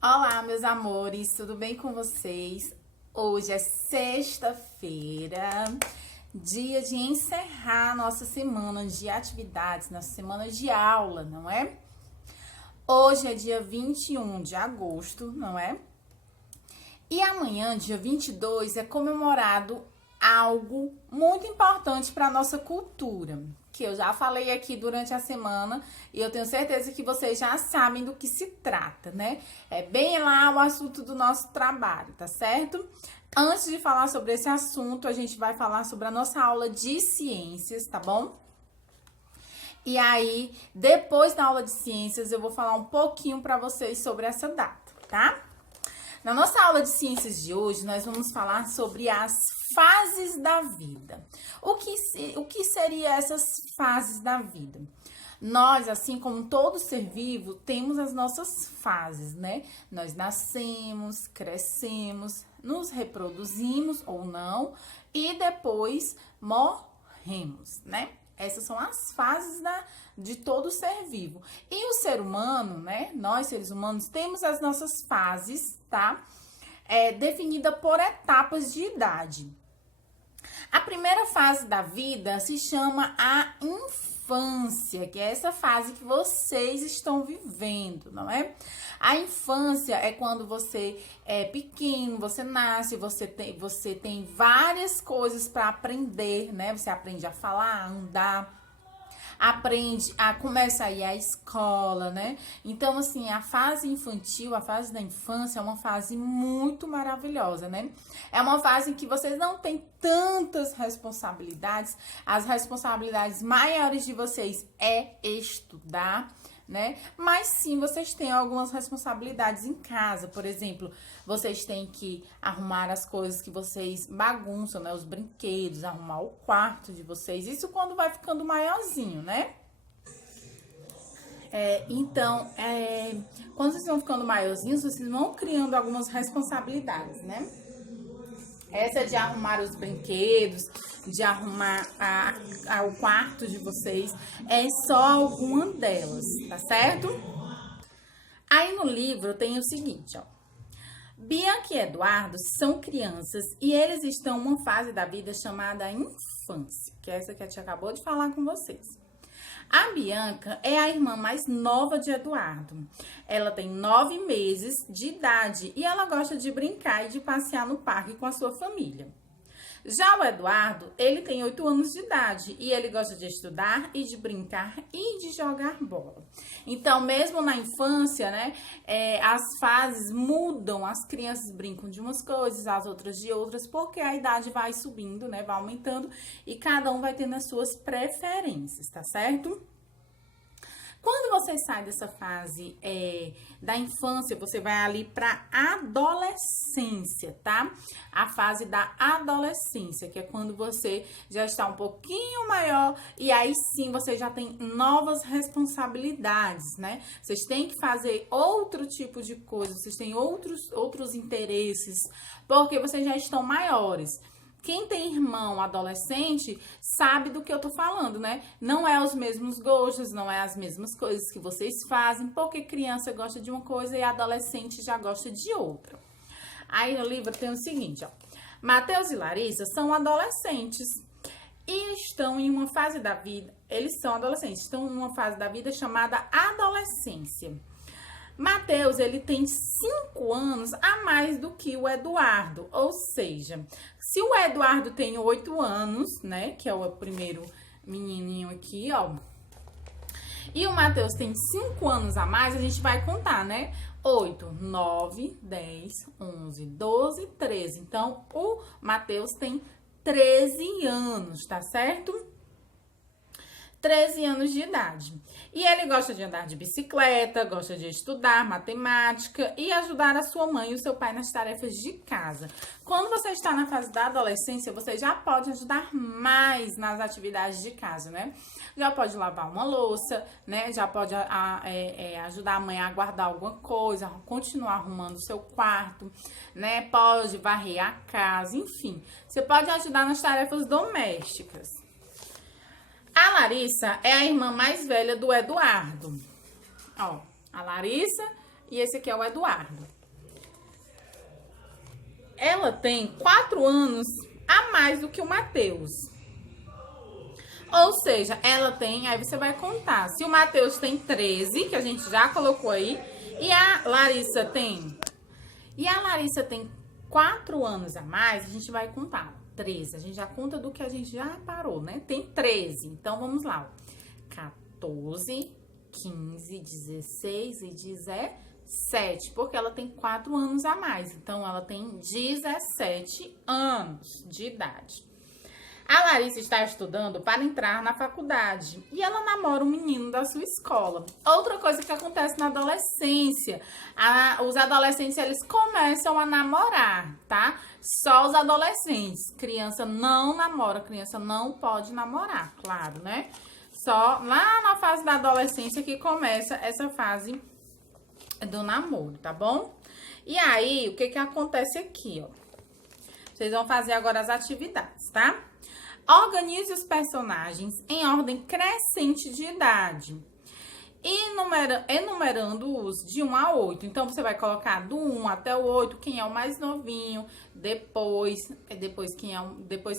Olá, meus amores, tudo bem com vocês? Hoje é sexta-feira, dia de encerrar nossa semana de atividades, nossa semana de aula, não é? Hoje é dia 21 de agosto, não é? E amanhã, dia 22, é comemorado algo muito importante para a nossa cultura, que eu já falei aqui durante a semana e eu tenho certeza que vocês já sabem do que se trata, né? É bem lá o assunto do nosso trabalho, tá certo? Antes de falar sobre esse assunto, a gente vai falar sobre a nossa aula de ciências, tá bom? E aí, depois da aula de ciências, eu vou falar um pouquinho para vocês sobre essa data, tá? Na nossa aula de ciências de hoje, nós vamos falar sobre as fases da vida. O que seriam essas fases da vida? Nós, assim como todo ser vivo, temos as nossas fases, né? Nós nascemos, crescemos, nos reproduzimos ou não e depois morremos, né? Essas são as fases de todo ser vivo. E o ser humano, né? Nós, seres humanos, temos as nossas fases, tá? Definida por etapas de idade. A primeira fase da vida se chama a infância, que é essa fase que vocês estão vivendo, não é? A infância é quando você é pequeno, você nasce, você tem várias coisas para aprender, né? Você aprende a falar, a andar, começa a ir à escola, né? Então, assim, a fase infantil, a fase da infância é uma fase muito maravilhosa, né? É uma fase em que vocês não têm tantas responsabilidades. As responsabilidades maiores de vocês é estudar, né? Mas sim, vocês têm algumas responsabilidades em casa. Por exemplo, vocês têm que arrumar as coisas que vocês bagunçam, né? Os brinquedos, arrumar o quarto de vocês. Isso quando vai ficando maiorzinho, né? Então, quando vocês vão ficando maiorzinhos, vocês vão criando algumas responsabilidades, né? Essa de arrumar os brinquedos, de arrumar o quarto de vocês, é só alguma delas, tá certo? Aí no livro tem o seguinte, ó. Bianca e Eduardo são crianças e eles estão em uma fase da vida chamada infância, que é essa que a tia acabou de falar com vocês. A Bianca é a irmã mais nova de Eduardo. Ela tem 9 meses de idade e ela gosta de brincar e de passear no parque com a sua família. Já o Eduardo, ele tem 8 anos de idade e ele gosta de estudar e de brincar e de jogar bola. Então, mesmo na infância, né, as fases mudam, as crianças brincam de umas coisas, as outras de outras, porque a idade vai subindo, né, vai aumentando e cada um vai tendo as suas preferências, tá certo? Quando você sai dessa fase da infância, você vai ali para adolescência, tá? A fase da adolescência, que é quando você já está um pouquinho maior e aí sim você já tem novas responsabilidades, né? Vocês têm que fazer outro tipo de coisa, vocês têm outros interesses, porque vocês já estão maiores. Quem tem irmão adolescente sabe do que eu tô falando, né? Não é os mesmos gostos, não é as mesmas coisas que vocês fazem, porque criança gosta de uma coisa e adolescente já gosta de outra. Aí no livro tem o seguinte, ó. Mateus e Larissa são adolescentes e estão em uma fase da vida, eles são adolescentes, estão em uma fase da vida chamada adolescência. Mateus, ele tem 5 anos a mais do que o Eduardo, ou seja, se o Eduardo tem 8 anos, né, que é o primeiro menininho aqui, ó, e o Mateus tem 5 anos a mais, a gente vai contar, né, 8, 9, 10, 11, 12, 13, então o Mateus tem 13 anos, tá certo? 13 anos de idade. E ele gosta de andar de bicicleta, gosta de estudar matemática e ajudar a sua mãe e o seu pai nas tarefas de casa. Quando você está na fase da adolescência, você já pode ajudar mais nas atividades de casa, né? Já pode lavar uma louça, né? Já pode ajudar a mãe a guardar alguma coisa, continuar arrumando o seu quarto, né? Pode varrer a casa, enfim. Você pode ajudar nas tarefas domésticas. A Larissa é a irmã mais velha do Eduardo. Ó, a Larissa e esse aqui é o Eduardo. Ela tem 4 anos a mais do que o Matheus. Ou seja, ela tem, aí você vai contar. Se o Matheus tem 13, que a gente já colocou aí, e a Larissa tem 4 anos a mais, a gente vai contar. 13, a gente já conta do que a gente já parou, né? Tem 13, então vamos lá. 14, 15, 16 e 17, porque ela tem 4 anos a mais. Então, ela tem 17 anos de idade. A Larissa está estudando para entrar na faculdade e ela namora um menino da sua escola. Outra coisa que acontece na adolescência, os adolescentes, eles começam a namorar, tá? Só os adolescentes. Criança não namora, criança não pode namorar, claro, né? Só lá na fase da adolescência que começa essa fase do namoro, tá bom? E aí, o que que acontece aqui, ó? Vocês vão fazer agora as atividades, tá? Organize os personagens em ordem crescente de idade, enumerando-os de 1 a 8. Então, você vai colocar do 1 até o 8, quem é o mais novinho, depois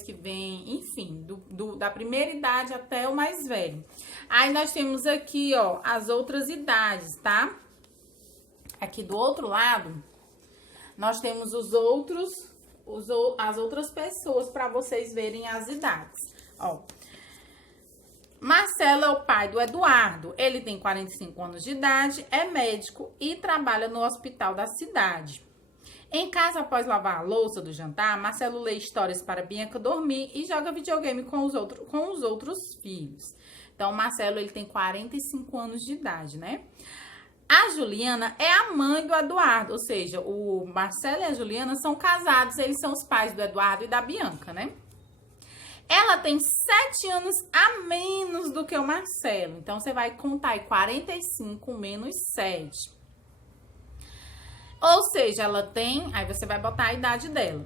que vem, enfim, da primeira idade até o mais velho. Aí, nós temos aqui, ó, as outras idades, tá? Aqui do outro lado, nós temos as outras pessoas para vocês verem as idades. Ó, Marcelo é o pai do Eduardo. Ele tem 45 anos de idade, é médico e trabalha no hospital da cidade. Em casa, após lavar a louça do jantar, Marcelo lê histórias para Bianca dormir e joga videogame com os outros filhos. Então, Marcelo, ele tem 45 anos de idade, né? A Juliana é a mãe do Eduardo, ou seja, o Marcelo e a Juliana são casados, eles são os pais do Eduardo e da Bianca, né? Ela tem 7 anos a menos do que o Marcelo, então você vai contar aí 45 menos 7. Ou seja, ela tem, aí você vai botar a idade dela.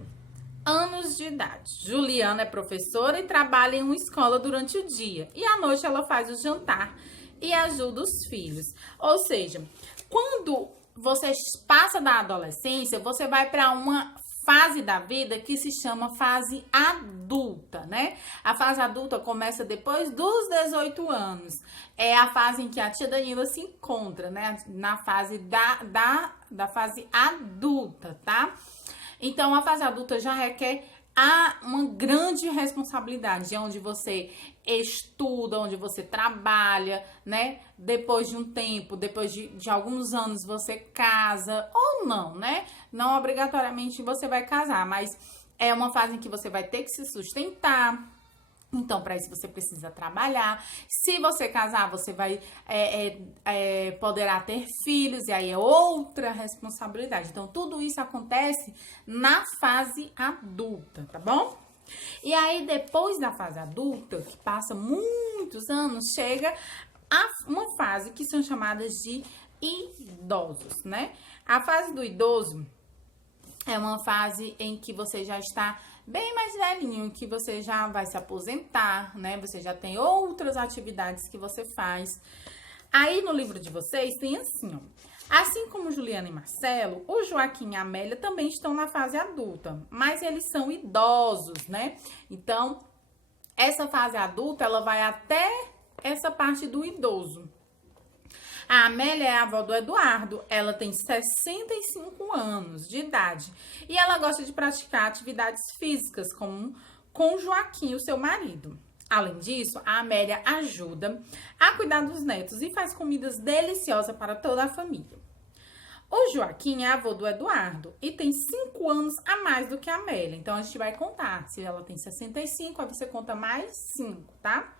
Anos de idade. Juliana é professora e trabalha em uma escola durante o dia, e à noite ela faz o jantar e ajuda os filhos. Ou seja, quando você passa da adolescência, você vai para uma fase da vida que se chama fase adulta, né? A fase adulta começa depois dos 18 anos. É a fase em que a tia Danila se encontra, né? Na fase da fase adulta, tá? Então, a fase adulta já requer uma grande responsabilidade, onde você estuda, onde você trabalha, né? Depois de um tempo, depois de alguns anos, você casa ou não, né? Não obrigatoriamente você vai casar, mas é uma fase em que você vai ter que se sustentar. Então, para isso você precisa trabalhar. Se você casar, você vai poderá ter filhos, e aí é outra responsabilidade. Então, tudo isso acontece na fase adulta, tá bom? E aí, depois da fase adulta, que passa muitos anos, chega a uma fase que são chamadas de idosos, né? A fase do idoso é uma fase em que você já está bem mais velhinho, que você já vai se aposentar, né? Você já tem outras atividades que você faz. Aí no livro de vocês tem assim, ó. Assim como Juliana e Marcelo, o Joaquim e a Amélia também estão na fase adulta, mas eles são idosos, né? Então, essa fase adulta, ela vai até essa parte do idoso. A Amélia é a avó do Eduardo, ela tem 65 anos de idade e ela gosta de praticar atividades físicas com o Joaquim, o seu marido. Além disso, a Amélia ajuda a cuidar dos netos e faz comidas deliciosas para toda a família. O Joaquim é avô do Eduardo e tem 5 anos a mais do que a Amélia. Então, a gente vai contar. Se ela tem 65, aí você conta mais 5, tá?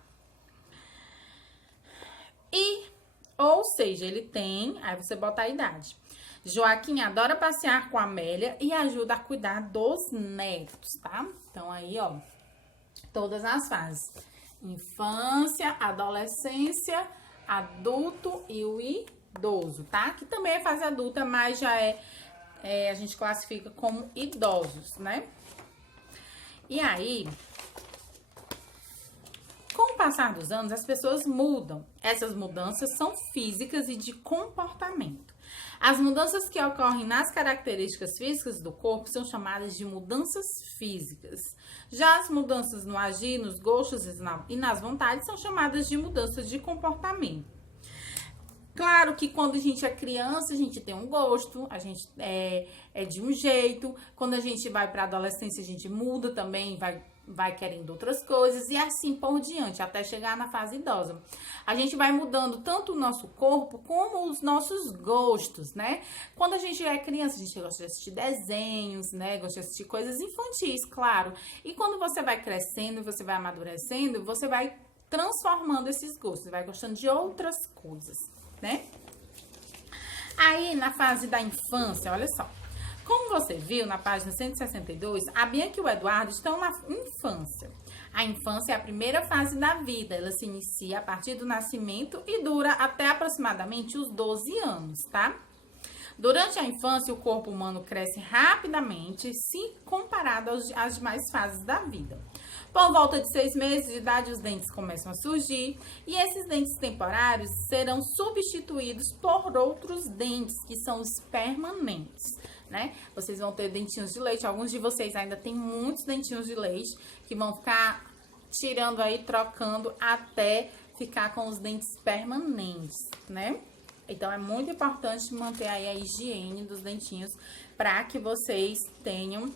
Ou seja, ele tem, aí você bota a idade. Joaquim adora passear com a Amélia e ajuda a cuidar dos netos, tá? Então, aí, ó, todas as fases. Infância, adolescência, adulto e o idoso, tá? Que também é fase adulta, mas já a gente classifica como idosos, né? E aí, com o passar dos anos, as pessoas mudam. Essas mudanças são físicas e de comportamento. As mudanças que ocorrem nas características físicas do corpo são chamadas de mudanças físicas. Já as mudanças no agir, nos gostos e nas vontades são chamadas de mudanças de comportamento. Claro que quando a gente é criança, a gente tem um gosto, a gente é de um jeito. Quando a gente vai para a adolescência, a gente muda também, vai querendo outras coisas e assim por diante, até chegar na fase idosa. A gente vai mudando tanto o nosso corpo como os nossos gostos, né? Quando a gente é criança, a gente gosta de assistir desenhos, né? Gosta de assistir coisas infantis, claro. E quando você vai crescendo, você vai amadurecendo, você vai transformando esses gostos, vai gostando de outras coisas, né? Aí, na fase da infância, olha só. Como você viu na página 162, a Bianca e o Eduardo estão na infância. A infância é a primeira fase da vida. Ela se inicia a partir do nascimento e dura até aproximadamente os 12 anos, tá? Durante a infância, o corpo humano cresce rapidamente, se comparado às demais fases da vida. Por volta de 6 meses de idade, os dentes começam a surgir e esses dentes temporários serão substituídos por outros dentes, que são os permanentes, né? Vocês vão ter dentinhos de leite. Alguns de vocês ainda têm muitos dentinhos de leite que vão ficar tirando aí, trocando até ficar com os dentes permanentes, né? Então, é muito importante manter aí a higiene dos dentinhos para que vocês tenham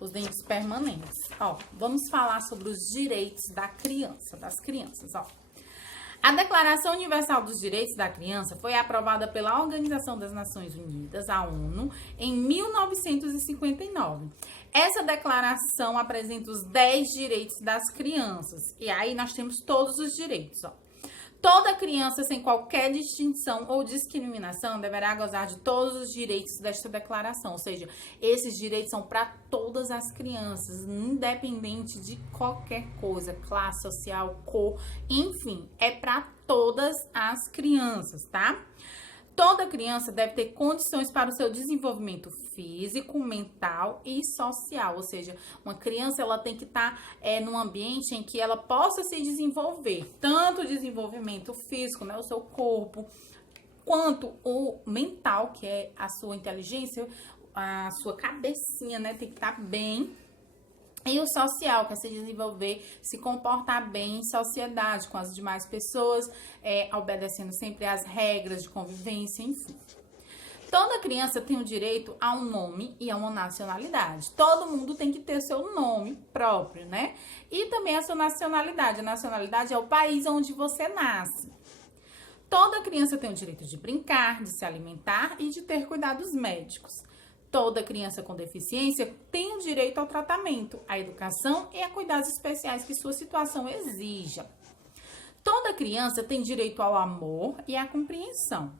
os dentes permanentes. Ó, vamos falar sobre os direitos das crianças, ó. A Declaração Universal dos Direitos da Criança foi aprovada pela Organização das Nações Unidas, a ONU, em 1959. Essa declaração apresenta os 10 direitos das crianças. E aí nós temos todos os direitos, ó. Toda criança, sem qualquer distinção ou discriminação, deverá gozar de todos os direitos desta declaração. Ou seja, esses direitos são para todas as crianças, independente de qualquer coisa, classe social, cor, enfim, é para todas as crianças, tá? Toda criança deve ter condições para o seu desenvolvimento físico, mental e social. Ou seja, uma criança ela tem que estar num ambiente em que ela possa se desenvolver. Tanto o desenvolvimento físico, né, o seu corpo, quanto o mental, que é a sua inteligência, a sua cabecinha, né, tem que estar bem. E o social, que é se desenvolver, se comportar bem em sociedade com as demais pessoas, obedecendo sempre às regras de convivência, enfim. Toda criança tem o direito a um nome e a uma nacionalidade. Todo mundo tem que ter seu nome próprio, né? E também a sua nacionalidade. A nacionalidade é o país onde você nasce. Toda criança tem o direito de brincar, de se alimentar e de ter cuidados médicos. Toda criança com deficiência tem o direito ao tratamento, à educação e a cuidados especiais que sua situação exija. Toda criança tem direito ao amor e à compreensão.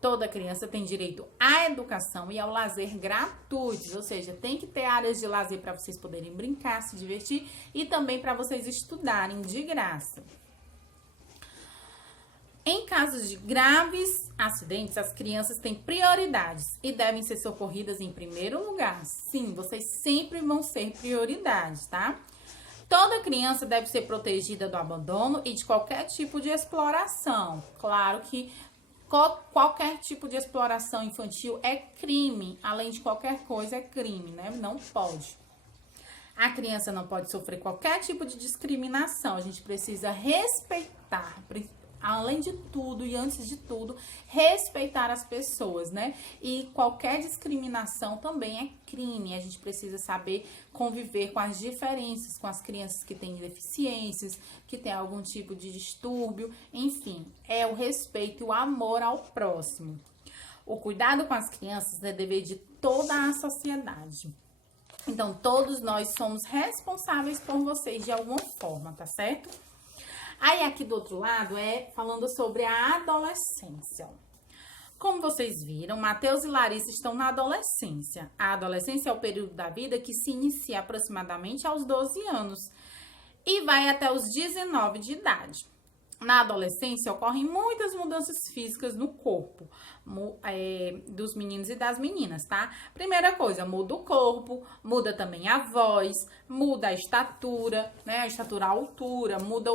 Toda criança tem direito à educação e ao lazer gratuitos, ou seja, tem que ter áreas de lazer para vocês poderem brincar, se divertir e também para vocês estudarem de graça. Em casos de graves acidentes, as crianças têm prioridades e devem ser socorridas em primeiro lugar. Sim, vocês sempre vão ser prioridades, tá? Toda criança deve ser protegida do abandono e de qualquer tipo de exploração. Claro que qualquer tipo de exploração infantil é crime. Além de qualquer coisa, é crime, né? Não pode. A criança não pode sofrer qualquer tipo de discriminação. A gente precisa respeitar, além de tudo e antes de tudo, respeitar as pessoas, né? E qualquer discriminação também é crime. A gente precisa saber conviver com as diferenças, com as crianças que têm deficiências, que têm algum tipo de distúrbio, enfim, é o respeito e o amor ao próximo. O cuidado com as crianças é dever de toda a sociedade. Então, todos nós somos responsáveis por vocês de alguma forma, tá certo? Aí, aqui do outro lado, falando sobre a adolescência. Como vocês viram, Matheus e Larissa estão na adolescência. A adolescência é o período da vida que se inicia aproximadamente aos 12 anos e vai até os 19 de idade. na adolescência ocorrem muitas mudanças físicas no corpo dos meninos e das meninas, tá? Primeira coisa, muda o corpo, muda também a voz, muda a estatura, né? A estatura, a altura, muda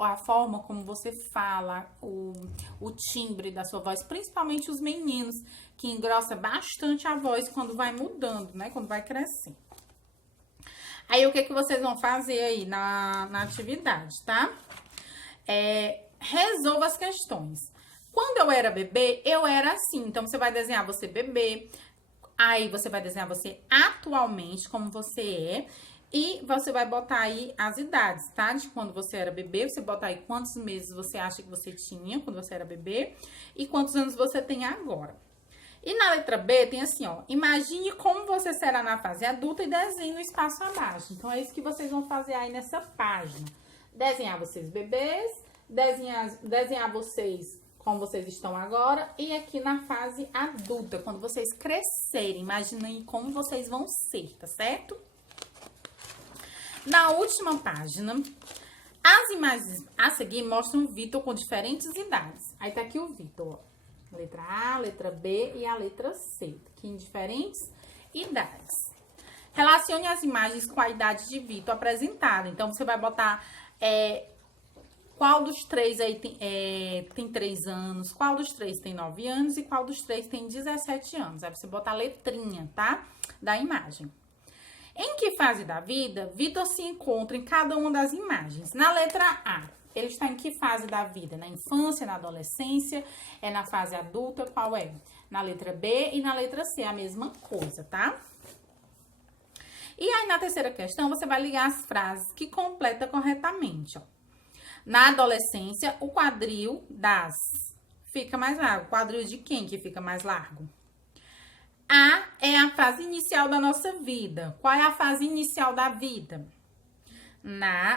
a forma como você fala, o timbre da sua voz, principalmente os meninos, que engrossa bastante a voz quando vai mudando, né? Quando vai crescendo. Aí, o que vocês vão fazer aí na atividade, tá? Resolva as questões. Quando eu era bebê, eu era assim. Então, você vai desenhar você bebê. Aí, você vai desenhar você atualmente, como você é. E você vai botar aí as idades, tá? De quando você era bebê. Você bota aí quantos meses você acha que você tinha quando você era bebê. E quantos anos você tem agora. E na letra B tem assim, ó. Imagine como você será na fase adulta e desenhe no espaço abaixo. Então, é isso que vocês vão fazer aí nessa página. Desenhar vocês bebês, desenhar vocês como vocês estão agora e aqui na fase adulta, quando vocês crescerem, imaginem como vocês vão ser, tá certo? Na última página, as imagens a seguir mostram o Vitor com diferentes idades. Aí tá aqui o Vitor, ó. Letra A, letra B e a letra C, aqui em diferentes idades. Relacione as imagens com a idade de Vitor apresentada. Então, você vai botar qual dos três aí tem 3 anos, qual dos três tem 9 anos e qual dos três tem 17 anos. Aí você bota a letrinha, tá? Da imagem. Em que fase da vida Vitor se encontra em cada uma das imagens? Na letra A, ele está em que fase da vida? Na infância, na adolescência, na fase adulta, qual é? Na letra B e na letra C, a mesma coisa, tá? E aí, na terceira questão, você vai ligar as frases que completa corretamente, ó. Na adolescência, o quadril fica mais largo. O quadril de quem que fica mais largo? A é a fase inicial da nossa vida. Qual é a fase inicial da vida?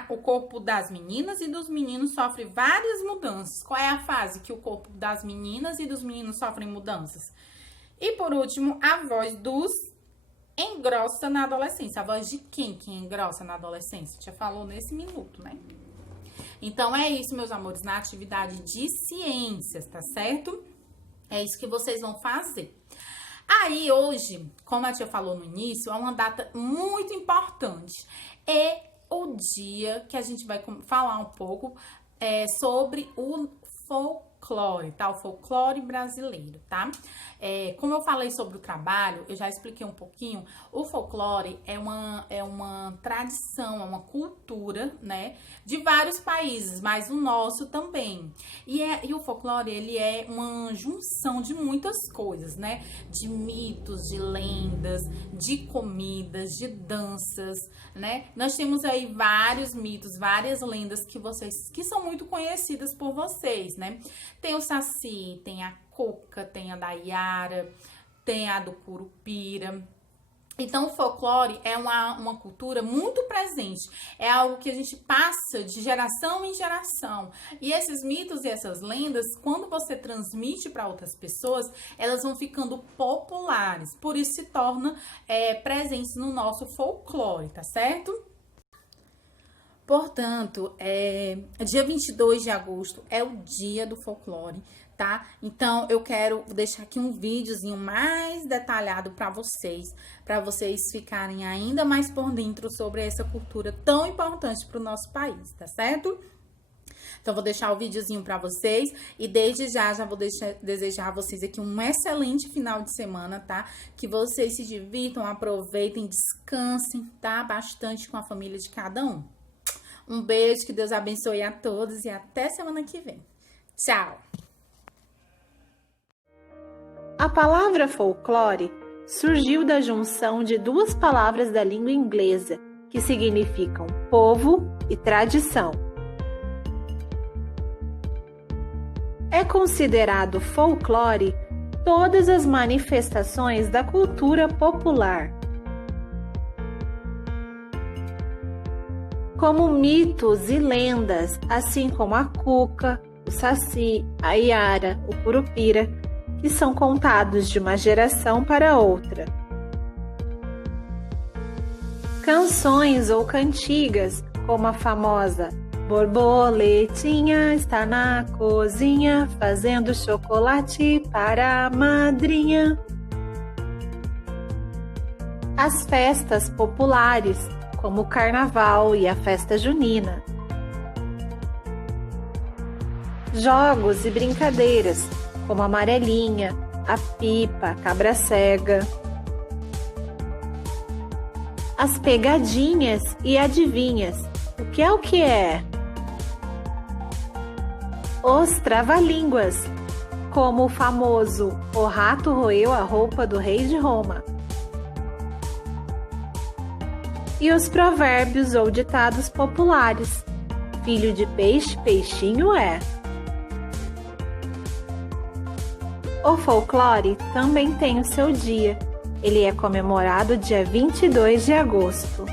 O corpo das meninas e dos meninos sofre várias mudanças. Qual é a fase que o corpo das meninas e dos meninos sofrem mudanças? E por último, a voz dos engrossa na adolescência. A voz de quem que engrossa na adolescência? Já falou nesse minuto, né? Então, é isso, meus amores, na atividade de ciências, tá certo? É isso que vocês vão fazer. Aí, hoje, como a tia falou no início, é uma data muito importante. É o dia que a gente vai falar um pouco sobre o folclore, tá? O folclore brasileiro, tá? Como eu falei sobre o trabalho, eu já expliquei um pouquinho, o folclore é uma tradição, é uma cultura, né? De vários países, mas o nosso também. E o folclore, ele é uma junção de muitas coisas, né? De mitos, de lendas, de comidas, de danças, né? Nós temos aí vários mitos, várias lendas que são muito conhecidas por vocês, né? Tem o Saci, tem a Cuca, tem a da Iara, tem a do Curupira. Então, o folclore é uma cultura muito presente. É algo que a gente passa de geração em geração. E esses mitos e essas lendas, quando você transmite para outras pessoas, elas vão ficando populares. Por isso, se torna presentes no nosso folclore, tá certo? Portanto, dia 22 de agosto é o dia do folclore, tá? Então, eu quero deixar aqui um videozinho mais detalhado para vocês ficarem ainda mais por dentro sobre essa cultura tão importante para o nosso país, tá certo? Então, vou deixar o videozinho para vocês e desde já vou desejar a vocês aqui um excelente final de semana, tá? Que vocês se divirtam, aproveitem, descansem, tá? Bastante com a família de cada um. Um beijo, que Deus abençoe a todos e até semana que vem. Tchau! A palavra folclore surgiu da junção de duas palavras da língua inglesa, que significam povo e tradição. É considerado folclore todas as manifestações da cultura popular, como mitos e lendas, assim como a Cuca, o Saci, a Iara, o Curupira, que são contados de uma geração para outra. Canções ou cantigas, como a famosa Borboletinha está na cozinha, fazendo chocolate para a madrinha. As festas populares, como o carnaval e a festa junina. Jogos e brincadeiras, como a amarelinha, a pipa, a cabra cega. As pegadinhas e adivinhas. O que é? Os trava-línguas, como o famoso "O rato roeu a roupa do rei de Roma". E os provérbios ou ditados populares. Filho de peixe, peixinho é. O folclore também tem o seu dia. Ele é comemorado dia 22 de agosto.